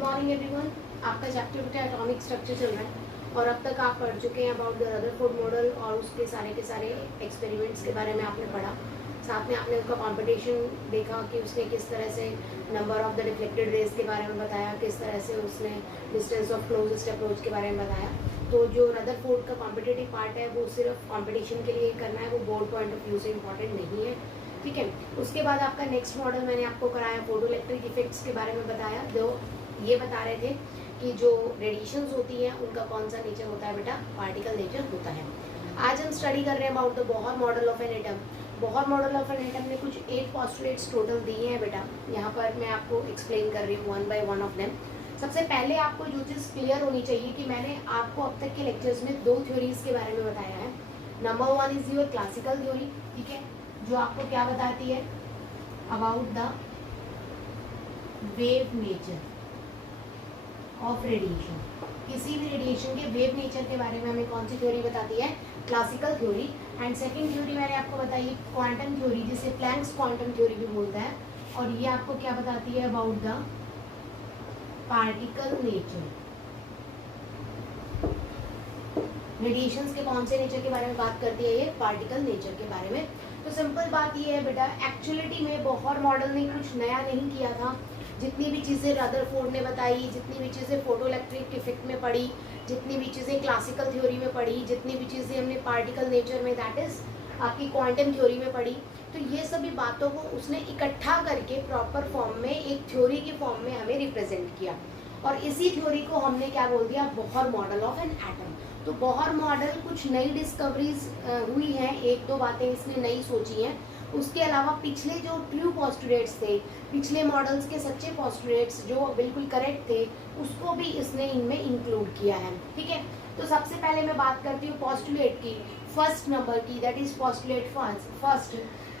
Morning everyone. आपका chapter बेटा atomic structure चल रहा है और अब तक आप पढ़ चुके हैं अबाउट द रदरफोर्ड मॉडल और उसके सारे के सारे एक्सपेरिमेंट्स के बारे में आपने पढ़ा। साथ में आपने उसका कॉम्पिटिशन देखा कि उसने किस तरह से number of the reflected raise के बारे में बताया, किस तरह से उसने डिस्टेंस ऑफ क्लोजेस्ट अप्रोच के बारे में बताया। तो जो रदरफोर्ड का कॉम्पिटिटिव पार्ट है वो सिर्फ कॉम्पिटिशन के लिए करना है, वो बोर्ड पॉइंट ऑफ व्यू से इम्पॉर्टेंट नहीं है, ठीक है। उसके बाद आपका नेक्स्ट मॉडल मैंने आपको कराया, फोटो इलेक्ट्रिक इफेक्ट्स के बारे में बताया। जो ये बता रहे थे कि जो रेडिएशंस होती हैं उनका कौन सा नेचर होता है बेटा, पार्टिकल नेचर होता है। आज हम स्टडी कर रहे हैं about the Bohr model of an atom. Bohr model of an atom ने कुछ 8 पोस्टुलेट्स टोटल दिए हैं बेटा। यहाँ पर मैं आपको एक्सप्लेन कर रही हूँ one by one of them. सबसे पहले आपको जो चीज़ क्लियर होनी चाहिए कि मैंने आपको अब तक के लेक्चर्स में 2 थ्योरीज के बारे में बताया है। Number 1 is your classical theory, ठीक है, जो आपको क्या बताती है about the wave nature of radiation. किसी भी रेडिएशन के वेव नेचर के बारे में हमें कौन सी थ्योरी बताती है, classical theory. And second theory मैंने आपको बताई क्वांटम थ्योरी, जिसे प्लैंक्स क्वांटम थ्योरी भी बोलता है, और ये आपको क्या बताती है about the particle nature. Radiations के कौन से नेचर के बारे में बात करती है, ये पार्टिकल नेचर के बारे में। तो सिंपल बात ये है बेटा, एक्चुअलिटी में बोहर मॉडल ने कुछ नया नहीं किया था। जितनी भी चीज़ें रदरफोर्ड ने बताई, जितनी भी चीज़ें फोटो इलेक्ट्रिक इफेक्ट में पढ़ी, जितनी भी चीज़ें क्लासिकल थ्योरी में पढ़ी, जितनी भी चीज़ें हमने पार्टिकल नेचर में, दैट इज आपकी क्वांटम थ्योरी में पढ़ी, तो ये सभी बातों को उसने इकट्ठा करके प्रॉपर फॉर्म में एक थ्योरी के फॉर्म में हमें रिप्रेजेंट किया। और इसी थ्योरी को हमने क्या बोल दिया, Bohr model of an atom. तो बोहर मॉडल कुछ नई डिस्कवरीज हुई हैं, 1-2 बातें इसने नई सोची हैं। उसके अलावा पिछले जो ट्रू पोस्टुलेट्स थे, पिछले मॉडल्स के सच्चे पोस्टुलेट्स जो बिल्कुल करेक्ट थे, उसको भी इसने इनमें इंक्लूड किया है, ठीक है। तो सबसे पहले मैं बात करती हूँ पोस्टुलेट की, फर्स्ट नंबर की, दैट इज पोस्टुलेट फर्स्ट।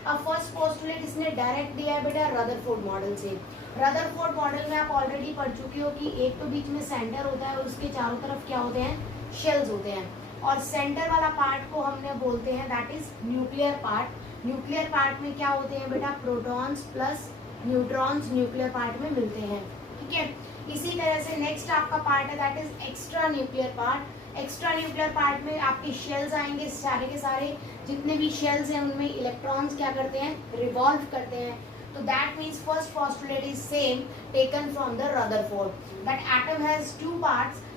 अब फर्स्ट पोस्टुलेट इसने डायरेक्ट दिया है बेटा रदरफोर्ड मॉडल से। रदरफोर्ड मॉडल में आप ऑलरेडी पढ़ चुके हो कि एक तो बीच में सेंटर होता है और उसके चारों तरफ क्या होते हैं, शेल्स होते हैं, और सेंटर वाला पार्ट को हमने बोलते हैं that is nuclear part. Nuclear part में क्या होते हैं बेटा, protons plus neutrons nuclear part में मिलते हैं, ठीक है। इसी तरह से नेक्स्ट आपका पार्ट है that is extra nuclear part. Extra nuclear part में आपके शेल्स आएंगे, सारे के सारे जितने भी शेल्स हैं उनमें इलेक्ट्रॉन्स क्या करते हैं, रिवॉल्व करते हैं। तो that means first postulate is same taken from the Rutherford, that atom has 2 parts.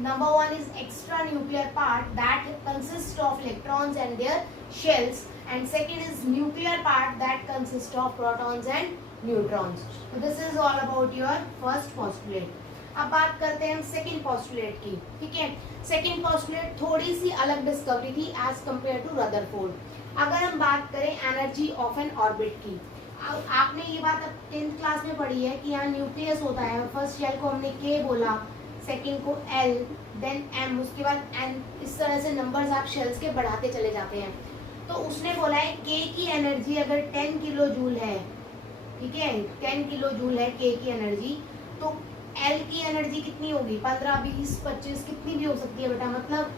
Number 1 is extra nuclear part that consists of electrons and their shells, and second is nuclear part that consists of protons and neutrons. So this is all about your first postulate. अब बात करते हैं हम second postulate की, ठीक है। Second postulate थोड़ी सी अलग डिस्कवरी थी एज कम्पेयर टू रदरफोर्ड। अगर हम बात करें एनर्जी ऑफ एन ऑर्बिट की, आपने ये बात 10th क्लास में पढ़ी है कि यहाँ न्यूक्लियस होता है, फर्स्ट शेल को हमने K बोला, सेकेंड को L, देन M, उसके बाद N, इस तरह से नंबर्स आप शेल्स के बढ़ाते चले जाते हैं। तो उसने बोला है K की एनर्जी अगर 10 किलो जूल है, ठीक है, 10 किलो जूल है K की एनर्जी, तो L की एनर्जी कितनी होगी, 15, 20, 25 कितनी भी हो सकती है बेटा, मतलब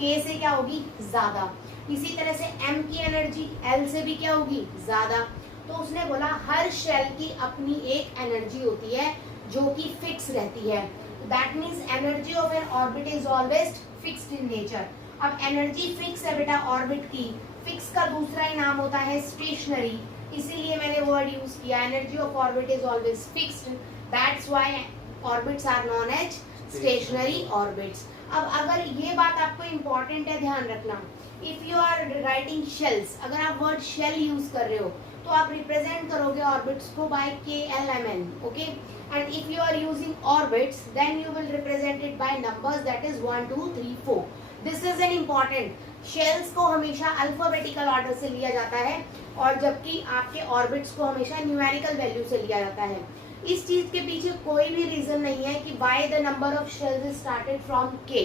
K से क्या होगी, ज़्यादा। इसी तरह से M की एनर्जी L से भी क्या होगी, ज़्यादा। तो उसने बोला हर शेल की अपनी एक एनर्जी होती है जो कि फिक्स रहती है। That means energy of N orbit is always fixed in nature. अब एनर्जी फिक्स है बेटा ऑर्बिट की, फिक्स का दूसरा ही नाम होता है स्टेशनरी, इसीलिए मैंने वर्ड यूज किया, energy of orbit is always fixed, that's why orbits are known as stationary orbits. अब अगर ये बात आपको इंपॉर्टेंट है, ध्यान रखना, if you are writing shells, अगर आप वर्ड शेल यूज कर रहे हो तो आप रिप्रेजेंट करोगे ऑर्बिट्स को by KLMN, okay. And if you are using orbits, then you will represent it by numbers, that is 1, 2, 3, 4. This is an important. Shells को हमेशा अल्फाबेटिकल ऑर्डर से लिया जाता है, और जबकि आपके ऑर्बिट्स को हमेशा न्यूमेरिकल वैल्यू से लिया जाता है। इस चीज के पीछे कोई भी रीजन नहीं है कि why the number of shells is started from K.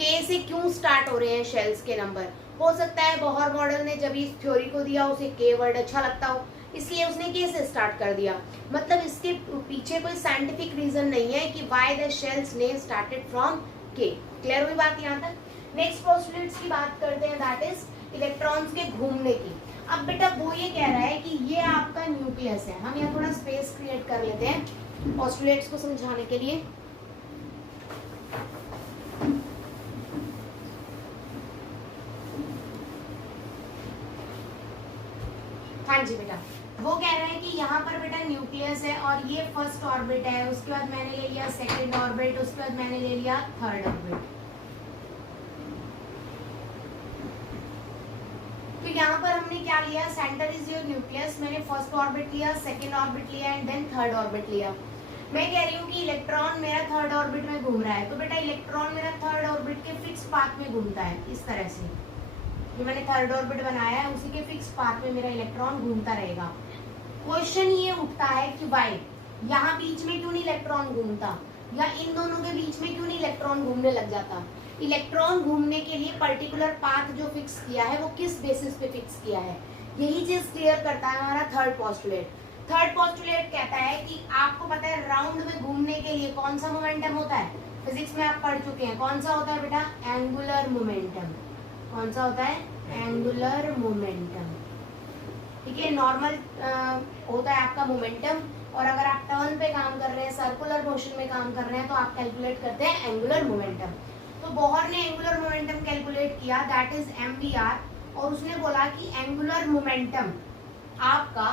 K से क्यों स्टार्ट हो रहे हैं शेल्स के नंबर। हो सकता है बोहर मॉडल ने जब इस थ्योरी को दिया उसे K वर्ड अच्छा लगता हो, इसलिए उसने K से स्टार्ट कर दिया। मतलब इसके पीछे कोई साइंटिफिक रीजन नहीं है कि why the shells name started from K। Clear हुई बात यहाँ तक। नेक्स्ट पोस्टुलेट्स की बात करते हैं, दैट इज इलेक्ट्रॉन्स के घूमने की। अब बेटा वो ये कह रहा है कि ये आपका न्यूक्लियस है, हम यहाँ थोड़ा स्पेस क्रिएट कर लेते हैं। पोस्टुलेट्स को समझाने के लिए। हाँ जी बेटा, वो कह रहे हैं कि यहाँ पर बेटा न्यूक्लियस है और ये फर्स्ट ऑर्बिट है, उसके बाद मैंने ले लिया सेकंड ऑर्बिट, उसके बाद मैंने ले लिया थर्ड ऑर्बिट। तो यहाँ पर हमने क्या लिया, सेंटर इज योर न्यूक्लियस, मैंने फर्स्ट ऑर्बिट लिया, सेकंड ऑर्बिट लिया एंड देन थर्ड ऑर्बिट लिया। मैं कह रही हूँ कि इलेक्ट्रॉन मेरा थर्ड ऑर्बिट में घूम रहा है, तो बेटा इलेक्ट्रॉन मेरा थर्ड ऑर्बिट के फिक्स पाथ में घूमता है, इस तरह से जो मैंने थर्ड ऑर्बिट बनाया है उसी के फिक्स पाथ में मेरा इलेक्ट्रॉन घूमता रहेगा। क्वेश्चन ये उठता है कि वाई यहाँ बीच में क्यों नहीं इलेक्ट्रॉन घूमता, या इन दोनों के बीच में क्यों नहीं इलेक्ट्रॉन घूमने लग जाता। इलेक्ट्रॉन घूमने के लिए पर्टिकुलर पाथ जो फिक्स किया है वो किस बेसिस पे फिक्स किया है, यही चीज क्लियर करता है हमारा थर्ड पोस्टुलेट। थर्ड पोस्टुलेट कहता है कि आपको पता है राउंड में घूमने के लिए कौन सा मोमेंटम होता है, फिजिक्स में आप पढ़ चुके हैं, कौन सा होता है बेटा, एंगुलर मोमेंटम। कौन सा होता है, एंगुलर मोमेंटम। ठीक है, नॉर्मल होता है आपका मोमेंटम, और अगर आप टर्न पे काम कर रहे हैं, सर्कुलर मोशन में काम कर रहे हैं, तो आप कैलकुलेट करते हैं एंगुलर मोमेंटम। तो बोहर ने एंगुलर मोमेंटम कैलकुलेट किया, दैट इज एमवीआर, और उसने बोला कि एंगुलर मोमेंटम आपका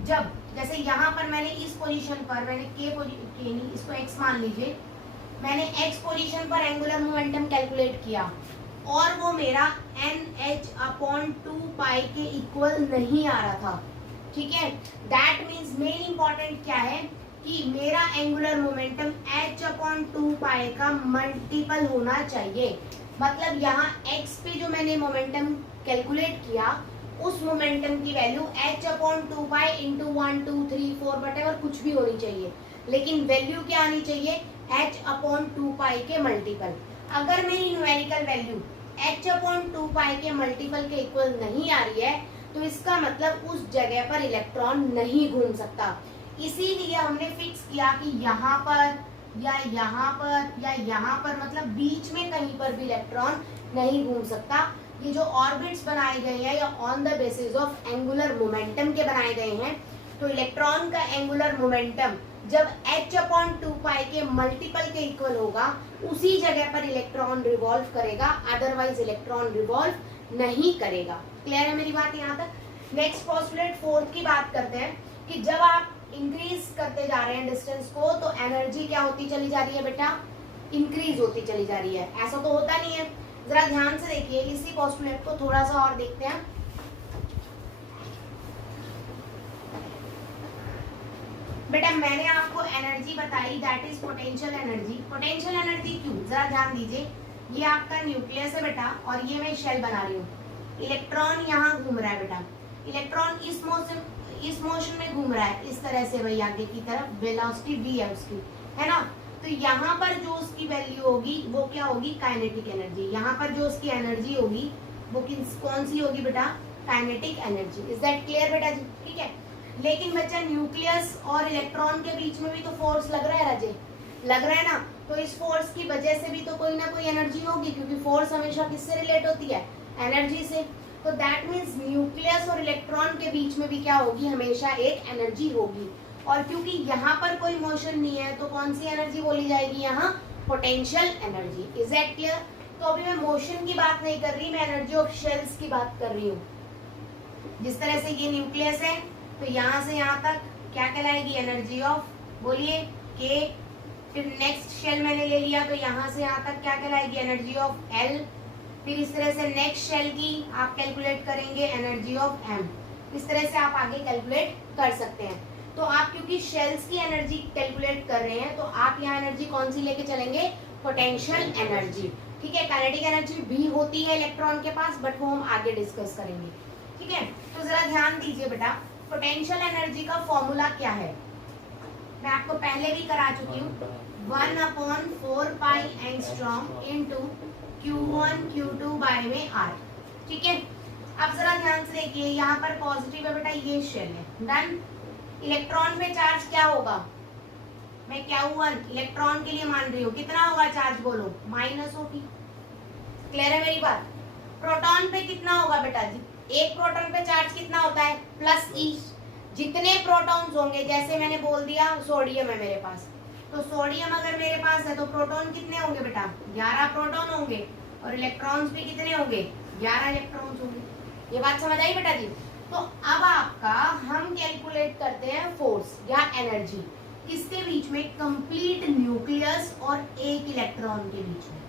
जब, जैसे यहाँ पर मैंने इस पोजीशन पर मैंने के नहीं, इसको एक्स मान लीजिए, मैंने एक्स पोजीशन पर एंगुलर मोमेंटम कैलकुलेट किया और वो मेरा NH/2 के इक्वल नहीं आ रहा था। ठीक है, दैट मीन्स मेन इंपॉर्टेंट क्या है कि मेरा एंगुलर मोमेंटम H/2 का मल्टीपल होना चाहिए। मतलब यहाँ x पे जो मैंने मोमेंटम कैलकुलेट किया उस मोमेंटम की वैल्यू H/2 इंटू 1 2 3 4 वटेवर कुछ भी होनी चाहिए, लेकिन वैल्यू क्या आनी चाहिए, H/2 के मल्टीपल। अगर मेरी न्यूमेरिकल वैल्यू H/2 के मल्टीपल के इक्वल नहीं आ रही है तो इसका मतलब उस जगह पर इलेक्ट्रॉन नहीं घूम सकता। इसीलिए हमने फिक्स किया कि यहाँ पर या यहाँ पर या यहाँ पर, मतलब बीच में कहीं पर भी इलेक्ट्रॉन नहीं घूम सकता। ये जो ऑर्बिट्स बनाए गए हैं या on the basis of angular momentum के बनाए गए हैं, तो इलेक्ट्रॉन का एंगुलर मोमेंटम जब H/2 के मल्टीपल के इक्वल होगा उसी जगह पर इलेक्ट्रॉन रिवॉल्व करेगा, अदरवाइज इलेक्ट्रॉन रिवॉल्व नहीं करेगा। क्लियर है मेरी बात यहाँ तक। नेक्स्ट पोस्टुलेट फोर्थ की बात करते हैं कि जब आप इंक्रीज करते जा रहे हैं डिस्टेंस को तो एनर्जी क्या होती चली जा रही है बेटा, इंक्रीज होती चली जा रही है। ऐसा तो होता नहीं है, जरा ध्यान से देखिए, इसी पोस्टुलेट को थोड़ा सा और देखते हैं। बेटा मैंने आपको एनर्जी बताई, that is potential energy. Potential energy क्यों, जरा ध्यान दीजिए, ये आपका न्यूक्लियस है बेटा और ये मैं शेल बना रही हूँ, इलेक्ट्रॉन यहाँ घूम रहा है बेटा, इलेक्ट्रॉन इस मोशन में घूम रहा है, इस तरह से भाई आगे की तरफ, वेलोसिटी v है उसकी, है ना। तो यहाँ पर जो उसकी वैल्यू होगी वो क्या होगी, काइनेटिक एनर्जी। यहाँ पर जो उसकी एनर्जी होगी वो कौन सी होगी बेटा, kinetic energy. Is that clear बेटा जी, ठीक है। लेकिन बच्चा न्यूक्लियस और इलेक्ट्रॉन के बीच में भी तो फोर्स लग रहा है राजे, लग रहा है ना, तो इस फोर्स की वजह से भी तो कोई ना कोई एनर्जी होगी, क्योंकि फोर्स हमेशा किससे रिलेट होती है, एनर्जी से। तो दैट मीन्स न्यूक्लियस और इलेक्ट्रॉन के बीच में भी क्या होगी, हमेशा एक एनर्जी होगी। और क्योंकि यहाँ पर कोई मोशन नहीं है तो कौन सी एनर्जी बोली जाएगी यहाँ, potential energy. Is that clear. तो अभी मैं मोशन की बात नहीं कर रही, मैं एनर्जी ऑफ शेल्स की बात कर रही हूँ। जिस तरह से ये न्यूक्लियस है तो यहाँ से यहाँ तक क्या कहलाएगी, एनर्जी ऑफ, बोलिए के। फिर नेक्स्ट शेल मैंने ले लिया तो यहाँ से यहाँ तक क्या कहलाएगी, एनर्जी ऑफ एल। फिर इस तरह से नेक्स्ट शेल की आप कैलकुलेट करेंगे, एनर्जी ऑफ एम। इस तरह से आप आगे कैलकुलेट कर सकते हैं। तो आप क्योंकि शेल्स की एनर्जी कैलकुलेट कर रहे हैं तो आप यहाँ एनर्जी कौन सी लेके चलेंगे, पोटेंशियल एनर्जी। ठीक है, काइनेटिक एनर्जी भी होती है इलेक्ट्रॉन के पास, बट वो हम आगे डिस्कस करेंगे। ठीक है, तो जरा ध्यान दीजिए बेटा, पोटेंशियल एनर्जी का फॉर्मूला क्या है, मैं आपको पहले भी करा चुकी हूँ, 1/4 pi angstrom into Q1 Q2 by में R। ठीक है, अब जरा ध्यान से देखिए, यहाँ पर पॉजिटिव है बेटा, ये शेल है, डन। इलेक्ट्रॉन पे चार्ज क्या होगा, मैं Q1 इलेक्ट्रॉन के लिए मान रही हूँ, कितना होगा चार्ज बोलो, माइनस होगी। क्लियर है मेरी बात। प्रोटॉन पे कितना होगा बेटा जी, एक प्रोटॉन पे चार्ज कितना होता है, प्लस ई। जितने प्रोटॉन्स होंगे, जैसे मैंने बोल दिया सोडियम है मेरे पास, तो सोडियम अगर मेरे पास है तो प्रोटॉन कितने होंगे बेटा, 11 प्रोटॉन होंगे, और इलेक्ट्रॉन्स भी कितने होंगे, 11 इलेक्ट्रॉन्स होंगे। ये बात समझ आई बेटा जी। तो अब आपका हम कैलकुलेट करते हैं फोर्स या एनर्जी किसके बीच में, कंप्लीट न्यूक्लियस और एक इलेक्ट्रॉन के बीच में।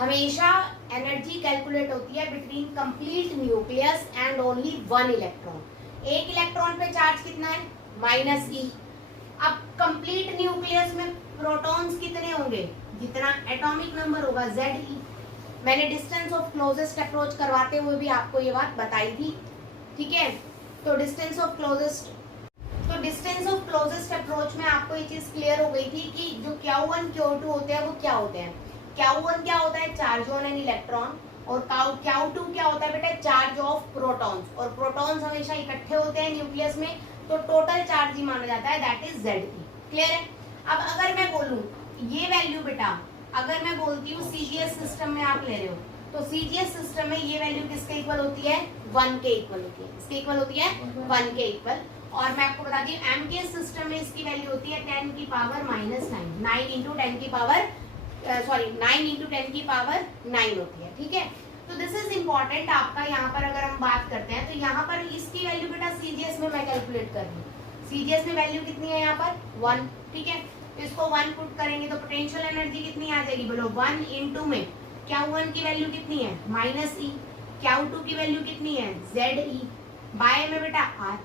हमेशा एनर्जी कैलकुलेट होती है between complete nucleus and only one electron. एक इलेक्ट्रॉन पे चार्ज कितना है, -e। अब कंप्लीट न्यूक्लियस में प्रोटॉन्स कितने होंगे, जितना एटॉमिक नंबर होगा Ze। मैंने डिस्टेंस ऑफ क्लोजेस्ट अप्रोच करवाते हुए भी आपको ये बात बताई थी, ठीक है। तो डिस्टेंस ऑफ क्लोजेस्ट अप्रोच में आपको ये चीज क्लियर हो गई थी कि जो Q1 Q2 होते हैं वो क्या होते हैं। Q1 क्या होता है, चार्ज ऑन एन इलेक्ट्रॉन, और Q2 क्या होता है बेटा, चार्ज ऑफ प्रोटॉन्स। और प्रोटॉन्स हमेशा इकट्ठे होते हैं न्यूक्लियस में, तो टोटल चार्ज ही माना जाता है, दैट इज Ze। क्लियर है। अब अगर मैं बोलूं ये वैल्यू बेटा, अगर मैं बोलती हूँ CGS सिस्टम में आप ले रहे हो, तो CGS सिस्टम में ये वैल्यू किसके इक्वल होती है, 1 के इक्वल होती है। इसके इक्वल होती है 1 के इक्वल। और मैं आपको बता दी MKS सिस्टम में इसकी वैल्यू होती है 10 की पावर -9, 9 इंटू 10 की पावर 9 होती है, ठीक है। तो दिस इज इम्पोर्टेंट आपका। यहाँ पर अगर हम बात करते हैं तो यहाँ पर इसकी वैल्यू बेटा CGS में मैं कैलकुलेट कर रही हूँ। CGS में वैल्यू कितनी है यहाँ पर 1, ठीक है। तो इसको 1 पुट करेंगे तो पोटेंशियल एनर्जी कितनी आ जाएगी, बोलो 1 इंटू में Q1 की वैल्यू कितनी है -e, Q2 की वैल्यू कितनी है Ze, बाय में बेटा R,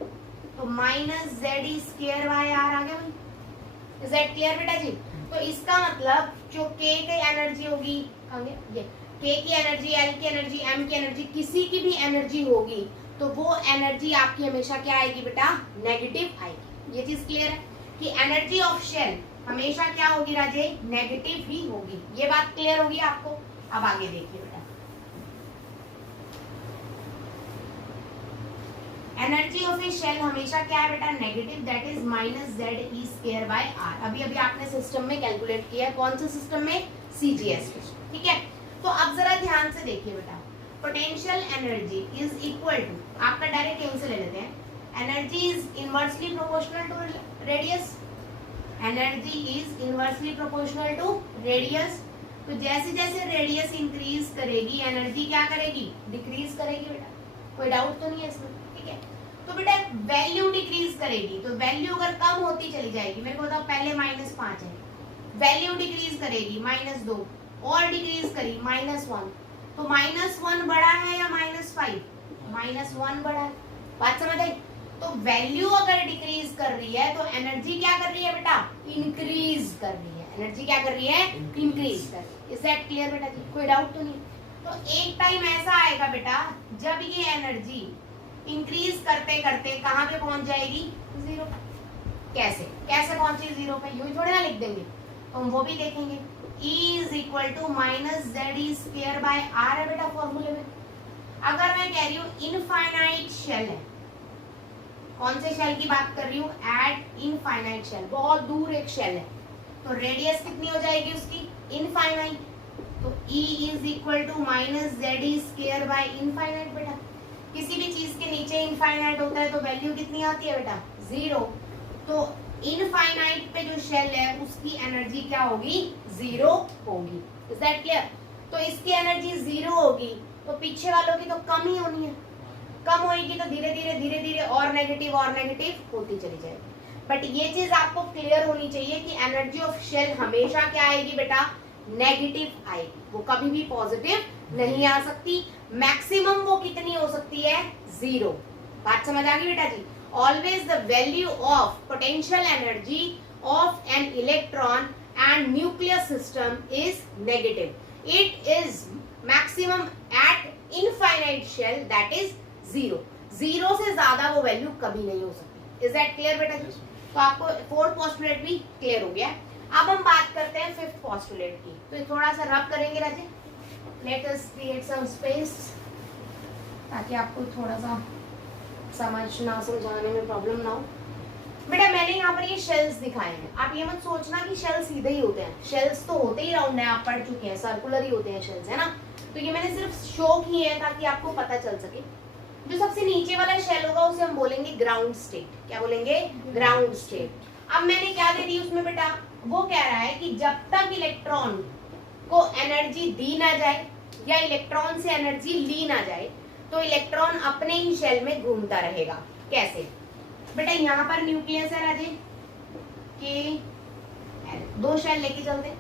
तो -Ze² बाय R आ गया भाई। इज दैट क्लियर बेटा जी। तो इसका मतलब जो K की एनर्जी होगी, ये K की एनर्जी, L की एनर्जी, M की एनर्जी, किसी की भी एनर्जी होगी तो वो एनर्जी आपकी हमेशा क्या आएगी बेटा, नेगेटिव आएगी। ये चीज क्लियर है कि एनर्जी ऑफ शेल हमेशा क्या होगी राजे, नेगेटिव ही होगी। ये बात क्लियर होगी आपको। अब आगे देखिए बेटा, एनर्जी ऑफ ए शेल हमेशा क्या है बेटा, negative, that is -Ze² by R। अभी आपने सिस्टम में कैलकुलेट किया है, कौन से सिस्टम में, CGS में, ठीक है। तो अब जरा ध्यान से देखिए बेटा, potential energy is equal to, आपका डायरेक्ट यहीं से ले लेते हैं, energy is inversely proportional to radius, energy is inversely proportional to radius. तो जैसे जैसे रेडियस इंक्रीज करेगी एनर्जी क्या करेगी, डिक्रीज करेगी बेटा, कोई डाउट तो नहीं है इसमें, ठीक है। तो बेटा वैल्यू डिक्रीज करेगी, तो वैल्यू अगर कम होती चली जाएगी, मेरे को बताओ पहले -5 है, वैल्यू डिक्रीज करेगी -2 और डिक्रीज करी -1, तो -1 बड़ा है या -5, -1 बड़ा है। बात समझ आई। तो वैल्यू अगर डिक्रीज कर रही है तो एनर्जी क्या कर रही है बेटा, इंक्रीज कर रही है। एनर्जी क्या कर रही है, इंक्रीज कर रही है। इज दैट क्लियर बेटा जी, कोई डाउट तो नहीं। तो एक टाइम ऐसा आएगा बेटा जब ये एनर्जी इंक्रीज करते करते कहाँ पे पहुंच जाएगी, 0 पे। कैसे कैसे पहुंची 0 पे, यूं थोड़े ना लिख देंगे, तो हम वो भी देखेंगे। E is equal to -Ze² by R है बेटा फॉर्मूले में। अगर मैं कह रही हूँ इनफाइनाइट शेल है, कौन से शेल की बात कर रही हूँ, एट इनफाइनाइट शेल, बहुत दूर एक शेल है, तो रेडियस कितनी हो जाएगी उसकी, इनफाइनाइट। तो E is equal to -Ze² by infinite बेटा। किसी भी चीज के नीचे इनफाइनाइट होता है तो वैल्यू कितनी आती है बेटा, 0। तो इनफाइनाइट पे जो शेल है उसकी एनर्जी क्या होगी, 0 होगी। Is that clear. तो इसकी एनर्जी 0 होगी तो पीछे वालों की तो कम ही होनी है, कम होगी तो धीरे धीरे और नेगेटिव होती चली जाएगी। बट ये चीज आपको क्लियर होनी चाहिए कि एनर्जी ऑफ शेल हमेशा क्या आएगी बेटा, नेगेटिव आएगी, वो कभी भी पॉजिटिव नहीं आ सकती। मैक्सिमम वो कितनी हो सकती है, 0। बात समझ आ गई बेटा जी। Always the value of potential energy of an electron and nuclear system is negative, it is maximum at infinite shell, that is 0। 0 से ज्यादा वो वैल्यू कभी नहीं हो सकती। इज दैट क्लियर बेटा जी। तो आपको फोर्थ पोस्टुलेट भी क्लियर हो गया। अब हम बात करते हैं फिफ्थ पोस्टुलेट की, तो थोड़ा सा रब करेंगे राजे, let us create some space, ताकि आपको थोड़ा सा समझना समझाने में प्रॉब्लम ना हो। बेटा मैंने यहाँ पर ये शेल्स दिखाए हैं, आप ये मत सोचना कि शेल सीधे ही होते हैं, शेल्स तो होते ही राउंड है, आप पढ़ चुके हैं, सर्कुलर ही होते हैं शेल्स, है ना। तो ये मैंने सिर्फ शो किए हैं ताकि आपको पता चल सके। जो सबसे नीचे वाला शेल होगा उसे हम बोलेंगे ग्राउंड स्टेट। क्या बोलेंगे? Ground state. अब मैंने क्या दे दी उसमें बेटा, वो कह रहा है कि जब तक इलेक्ट्रॉन को एनर्जी दी ना जाए या इलेक्ट्रॉन से एनर्जी ली ना जाए तो इलेक्ट्रॉन अपने ही शेल में घूमता रहेगा। कैसे बेटा? यहाँ पर न्यूक्लियस है राजे के, दो शेल लेके चलते।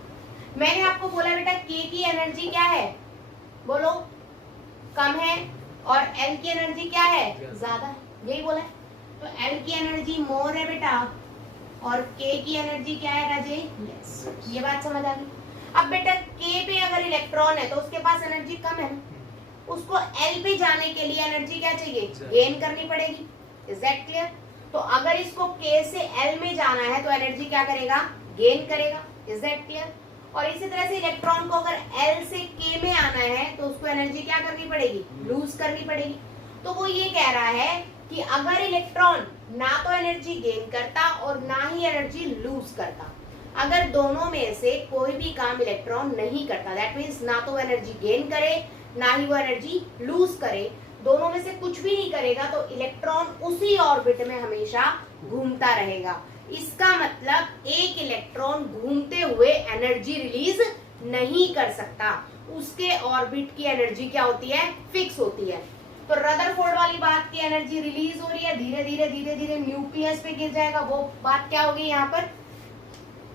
मैंने आपको बोला बेटा के की एनर्जी क्या है, बोलो, कम है, और एल की एनर्जी क्या है, ज्यादा, यही बोला है। तो एल की एनर्जी मोर है बेटा और के की एनर्जी क्या है राजे, लेस। ये बात समझ आ गई। अब बेटा के पे अगर इलेक्ट्रॉन है तो उसके पास एनर्जी कम है, उसको एल पे जाने के लिए एनर्जी क्या चाहिए, गेन करनी पड़ेगी। Is that clear? तो अगर इसको के से एल में जाना है तो एनर्जी क्या करेगा, गेन करेगा। Is that clear? और इसी तरह से इलेक्ट्रॉन को अगर एल से के में आना है तो उसको एनर्जी क्या करनी पड़ेगी, लूज करनी पड़ेगी। तो वो ये कह रहा है कि अगर इलेक्ट्रॉन ना तो एनर्जी गेन करता और ना ही एनर्जी लूज करता, अगर दोनों में से कोई भी काम इलेक्ट्रॉन नहीं करता, दैट मीन्स ना तो एनर्जी गेन करे ना ही वो एनर्जी लूज करे, दोनों में से कुछ भी नहीं करेगा, तो इलेक्ट्रॉन उसी ऑर्बिट में हमेशा घूमता रहेगा। इसका मतलब एक इलेक्ट्रॉन घूमते हुए एनर्जी रिलीज नहीं कर सकता, उसके ऑर्बिट की एनर्जी क्या होती है, फिक्स होती है। तो रदरफोर्ड वाली बात की एनर्जी रिलीज हो रही है, धीरे धीरे न्यूक्लियस पे गिर जाएगा, वो बात क्या होगी, यहाँ पर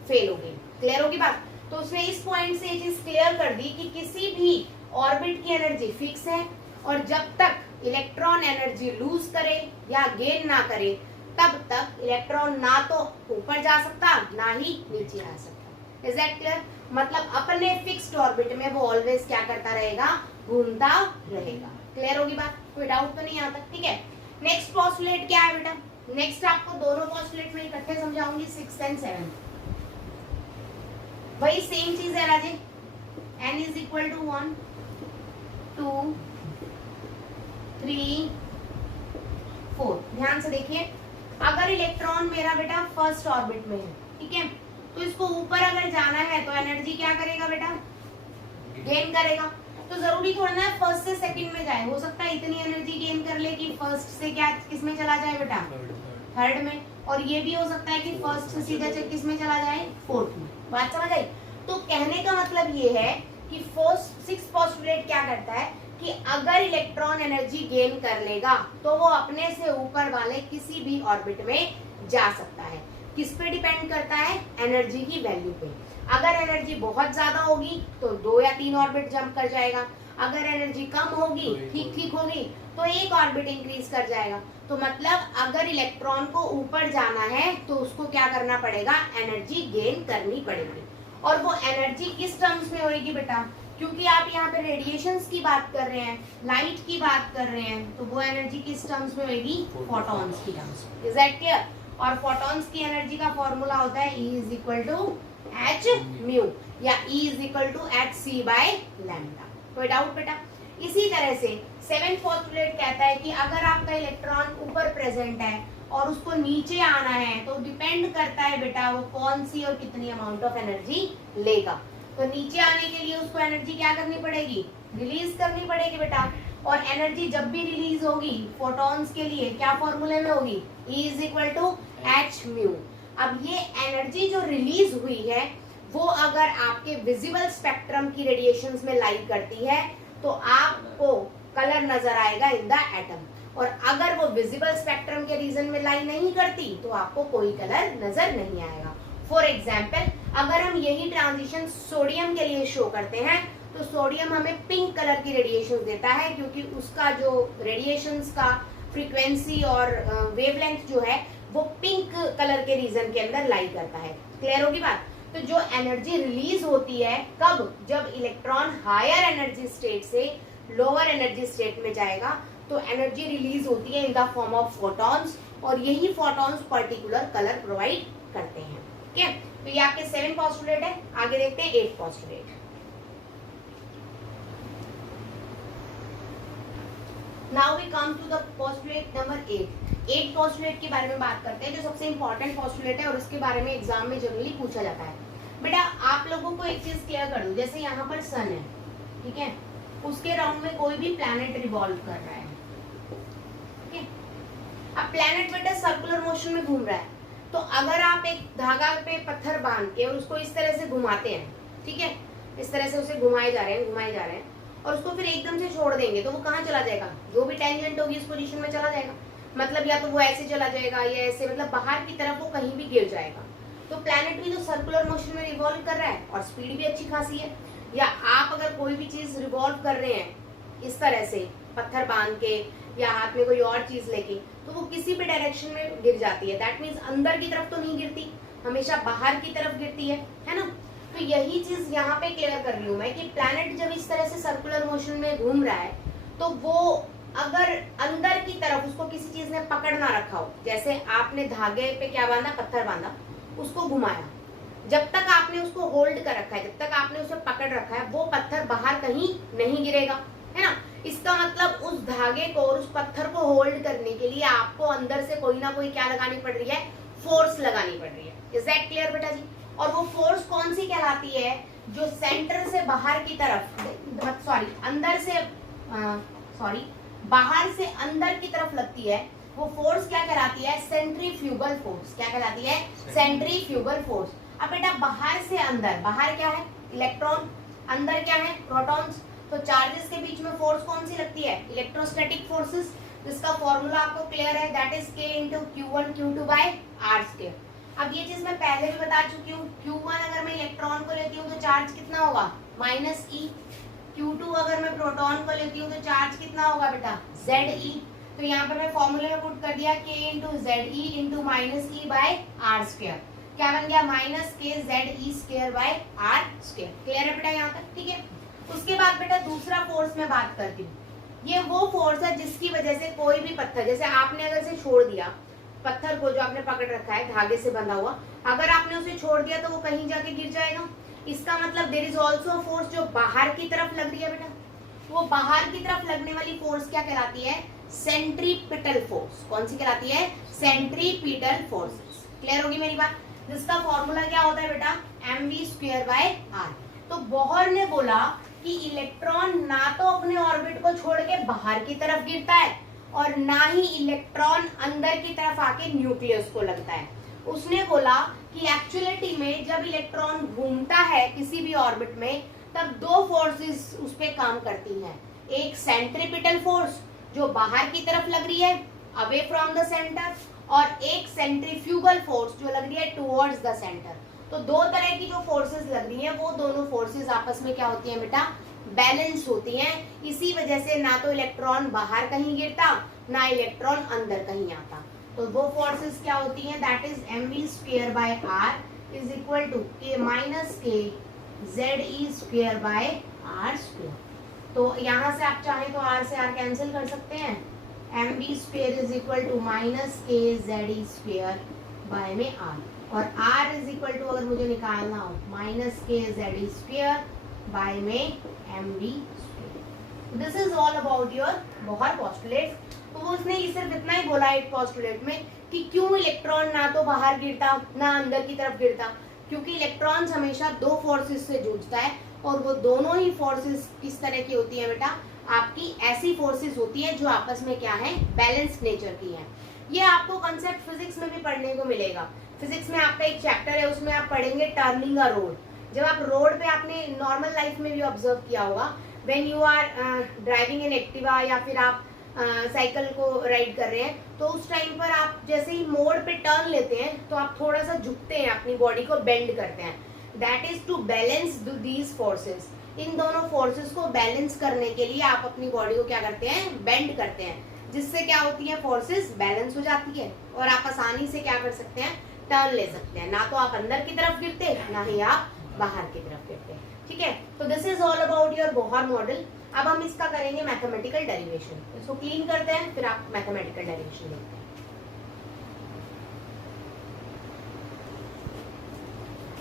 फेल होगी। क्लियर होगी बात? तो उसने इस पॉइंट से ये चीज क्लियर कर दी कि किसी भी ऑर्बिट की एनर्जी फिक्स है और जब तक इलेक्ट्रॉन एनर्जी लूज करे या गेन ना करे तब तक इलेक्ट्रॉन ना तो ऊपर जा सकता ना ही नीचे आ सकता। Is that clear? मतलब अपने फिक्स्ड ऑर्बिट में वो ऑलवेज क्या करता रहेगा, घूमता रहेगा। क्लियर होगी बात? कोई डाउट तो नहीं यहाँ तक? ठीक है। नेक्स्ट पोस्टुलेट क्या है बेटा? नेक्स्ट आपको दोनों पोस्टुलेट में इकट्ठे समझाऊंगी, 6 एंड 7। वही सेम चीज है राजे, n इज इक्वल टू 1 2 3 4। ध्यान से देखिए, अगर इलेक्ट्रॉन मेरा बेटा फर्स्ट ऑर्बिट में है, ठीक है, तो इसको ऊपर अगर जाना है तो एनर्जी क्या करेगा बेटा, गेन करेगा। तो जरूरी थोड़ा ना फर्स्ट से सेकंड में जाए, हो सकता है इतनी एनर्जी गेन कर ले कि फर्स्ट से क्या किस में चला जाए बेटा, थर्ड में, और ये भी हो सकता है कि फर्स्ट से सीधा किस में चला जाए, फोर्थ में। बात समझ आई? तो कहने का मतलब ये है कि सिक्स पोस्टुलेट क्या करता है कि अगर इलेक्ट्रॉन एनर्जी गेन कर लेगा तो वो अपने से ऊपर वाले किसी भी ऑर्बिट में जा सकता है। किस पे डिपेंड करता है, एनर्जी की वैल्यू पे। अगर एनर्जी बहुत ज्यादा होगी तो 2 या 3 ऑर्बिट जंप कर जाएगा, अगर एनर्जी कम होगी, ठीक ठीक होगी, तो 1 ऑर्बिट इंक्रीज कर जाएगा। तो मतलब अगर इलेक्ट्रॉन को ऊपर जाना है तो उसको क्या करना पड़ेगा, एनर्जी गेन करनी पड़ेगी। और वो एनर्जी किस टर्म्स में होगी बेटा, क्योंकि आप यहाँ पे रेडिएशंस की बात कर रहे हैं, लाइट की बात कर रहे हैं, तो वो एनर्जी किस टर्म्स में होगी, फोटॉन्स की टर्म्स। Is that clear? और फोटॉन्स की एनर्जी का फॉर्मूला होता है E is equal to h mu या E is equal to h c by lambda. कोई डाउट बेटा? इसी तरह से 7th पोस्टुलेट कहता है कि अगर आपका इलेक्ट्रॉन ऊपर प्रेजेंट है और उसको नीचे आना है तो डिपेंड करता है बेटा वो कौन सी और कितनी अमाउंट ऑफ एनर्जी लेगा। तो नीचे आने के लिए उसको एनर्जी क्या करनी पड़ेगी, रिलीज करनी पड़ेगी बेटा। और एनर्जी जब भी रिलीज होगी फोटॉन्स के लिए क्या फॉर्मूले में होगी, E is equal to h mu. अब ये एनर्जी जो रिलीज हुई है वो अगर आपके विजिबल स्पेक्ट्रम की रेडिएशंस में लाई करती है तो आपको कलर नजर आएगा इन द एटम, और अगर वो विजिबल स्पेक्ट्रम के रीजन में लाई नहीं करती तो आपको कोई कलर नजर नहीं आएगा। फॉर एग्जाम्पल, अगर हम यही ट्रांजिशन सोडियम के लिए शो करते हैं तो सोडियम हमें पिंक कलर की रेडिएशन देता है, क्योंकि उसका जो रेडिएशंस का फ्रीक्वेंसी और वेवलेंथ जो है वो पिंक कलर के रीजन के अंदर लाई करता है। क्लियर होगी बात? तो जो एनर्जी रिलीज होती है कब, जब इलेक्ट्रॉन हायर एनर्जी स्टेट से लोअर एनर्जी स्टेट में जाएगा तो एनर्जी रिलीज होती है in the form of photons, और यही फोटॉन्स पर्टिकुलर कलर प्रोवाइड करते हैं। ठीक है, तो ये आपके 7 पोस्टुलेट है। आगे देखते हैं 8 postulate. Now we come to the postulate number 8। 8 postulate के बारे में बात करते हैं जो सबसे इंपॉर्टेंट पोस्टुलेट है और इसके बारे में एग्जाम में जनरली पूछा जाता है। बेटा आप लोगों को एक चीज क्लियर कर दूं, जैसे यहाँ पर सन है, ठीक है, उसके राउंड में कोई भी प्लैनेट रिवॉल्व कर रहा है, अब प्लैनेट बेटा सर्कुलर मोशन में घूम रहा है, तो अगर आप एक धागा पे पत्थर बांध के और उसको इस तरह से घुमाते हैं, ठीक है, इस तरह से उसे घुमाए जा रहे हैं और उसको फिर एकदम से छोड़ देंगे तो वो कहाँ चला जाएगा, जो भी टेंजेंट होगी उस पोजीशन में चला जाएगा। मतलब या तो वो ऐसे चला जाएगा या ऐसे, मतलब बाहर की तरफ वो कहीं भी गिर जाएगा। तो प्लैनेट भी तो सर्कुलर मोशन में रिवॉल्व कर रहा है और स्पीड भी अच्छी खासी है। या आप अगर कोई भी चीज रिवॉल्व कर रहे हैं इस तरह से पत्थर बांध के या हाथ में कोई और चीज लेके, तो वो किसी भी डायरेक्शन में गिर जाती है। दैट मीन्स अंदर की तरफ तो नहीं गिरती, हमेशा बाहर की तरफ गिरती है ना। तो यही चीज यहाँ पे क्लियर कर रही हूँ मैं कि प्लैनेट जब इस तरह से सर्कुलर मोशन में घूम रहा है तो वो अगर अंदर की तरफ उसको किसी चीज ने पकड़ ना रखा हो, जैसे आपने धागे पे क्या बांधा, पत्थर बांधा, उसको घुमाया, जब तक आपने उसको होल्ड कर रखा है, जब तक आपने उसे पकड़ रखा है, वो पत्थर बाहर कहीं नहीं गिरेगा, है ना। इसका मतलब उस धागे को और उस पत्थर को होल्ड करने के लिए आपको अंदर से कोई ना कोई क्या लगानी पड़ रही है, फोर्स लगानी पड़ रही है। इज दैट क्लियर बेटा जी? और वो फोर्स कौन सी कहलाती है, जो सेंटर से बाहर की तरफ, बाहर से अंदर की तरफ लगती है, वो फोर्स क्या कहलाती है, सेंट्रीफ्यूगल फोर्स। क्या कहलाती है, सेंट्रीफ्यूगल फोर्स। अब बेटा बाहर से अंदर, बाहर क्या है, इलेक्ट्रॉन, अंदर क्या है, प्रोटॉन्स। तो चार्जेस के बीच में फोर्स कौन सी लगती है, इलेक्ट्रोस्टैटिक फोर्सेस, जिसका फॉर्मूला आपको क्लियर है, that is K × Q1 Q2 by R²। अब ये चीज मैं पहले भी बता चुकी हूँ, Q1 अगर मैं इलेक्ट्रॉन को लेती हूँ तो चार्ज कितना होगा, -E। Q2 अगर मैं प्रोटॉन को लेती हूँ तो चार्ज कितना होगा बेटा, ZE। तो यहाँ पर मैं फॉर्मूले में पुट कर दिया K × ZE × -E bye R²। क्या बन गया, -KZE² बाय R²। क्लियर है बेटा यहाँ तक? ठीक है। उसके बाद बेटा दूसरा फोर्स मैं बात करती हूँ, ये वो फोर्स है जिसकी वजह से कोई भी पत्थर, जैसे आपने अगर से छोड़ दिया पत्थर को जो आपने पकड़ रखा है धागे से बंधा हुआ, अगर आपने उसे छोड़ दिया तो वो कहीं जाके गिर जाएगा। इसका मतलब देयर इज आल्सो फोर्स जो बाहर की तरफ लग रही है बेटा, वो बाहर की तरफ लगने वाली फोर्स क्या कहलाती है, सेंट्रीपिटल फोर्स। कौन सी कहलाती है, सेंट्रीपिटल फोर्सेस। क्लियर होगी मेरी बात? जिसका फॉर्मूला क्या होता है बेटा, mv² बाय r। तो बोहर ने बोला कि इलेक्ट्रॉन ना तो अपने ऑर्बिट को छोड़ के बाहर की तरफ गिरता है और ना ही इलेक्ट्रॉन अंदर की तरफ आके न्यूक्लियस को लगता है। उसने बोला कि एक्चुअलिटी में जब इलेक्ट्रॉन घूमता है किसी भी ऑर्बिट में, तब दो फोर्सेस उस पे काम करती हैं। एक सेंट्रीपिटल फोर्स जो बाहर की तरफ लग रही है अवे फ्रॉम द सेंटर, और एक सेंट्रीफ्यूगल फोर्स जो लग रही है टुवर्ड्स द सेंटर। तो दो तरह की जो फोर्सेस लग रही हैं, वो दोनों फोर्सेस आपस में क्या होती हैं बेटा, बैलेंस होती हैं। इसी वजह से ना तो इलेक्ट्रॉन बाहर कहीं गिरता, ना इलेक्ट्रॉन अंदर कहीं आता। तो वो फोर्सेस क्या होती हैं, that is mv² by r is equal to -KZE² by r²। तो यहाँ से आप चाहें तो r से r कैंसिल कर सकते हैं, mv² is equal to -KZE² by में r, और r इज इक्वल टू अगर मुझे निकालना हो -KZE² बाय में mv²। This is all about your Bohr postulate. तो वो उसने सिर्फ इतना ही बोला एक पोस्टुलेट में कि क्यों इलेक्ट्रॉन ना तो बाहर गिरता ना अंदर की तरफ गिरता, क्योंकि इलेक्ट्रॉन्स हमेशा दो फोर्सेस से जूझता है, और वो दोनों ही फोर्सेस किस तरह की होती है बेटा, आपकी ऐसी फोर्सेस होती है जो आपस में क्या है, बैलेंस नेचर की है। ये आपको कंसेप्ट फिजिक्स में भी पढ़ने को मिलेगा। फिजिक्स में आपका एक चैप्टर है, उसमें आप पढ़ेंगे टर्निंग अ रोड। जब आप रोड पे, आपने नॉर्मल लाइफ में भी ऑब्जर्व किया होगा, when you are driving in Activa या फिर आप साइकिल को राइड कर रहे हैं, तो उस टाइम पर आप जैसे ही मोड़ पे टर्न लेते हैं तो आप थोड़ा सा झुकते हैं, अपनी बॉडी को बेंड करते हैं। That is to balance these forces. इन दोनों फोर्सेस को बैलेंस करने के लिए आप अपनी बॉडी को क्या करते हैं, बेंड करते हैं, जिससे क्या होती है, फोर्सेस बैलेंस हो जाती है और आप आसानी से क्या कर सकते हैं, टर्न ले सकते हैं। ना तो आप अंदर की तरफ गिरते, ना ही आप बाहर की तरफ गिरते। ठीक है, तो this is all about your Bohr model. अब हम इसका करेंगे मैथमेटिकल डेरिवेशन। इसको क्लीन करते हैं, फिर आप मैथमेटिकल डेरिवेशन देखते हैं।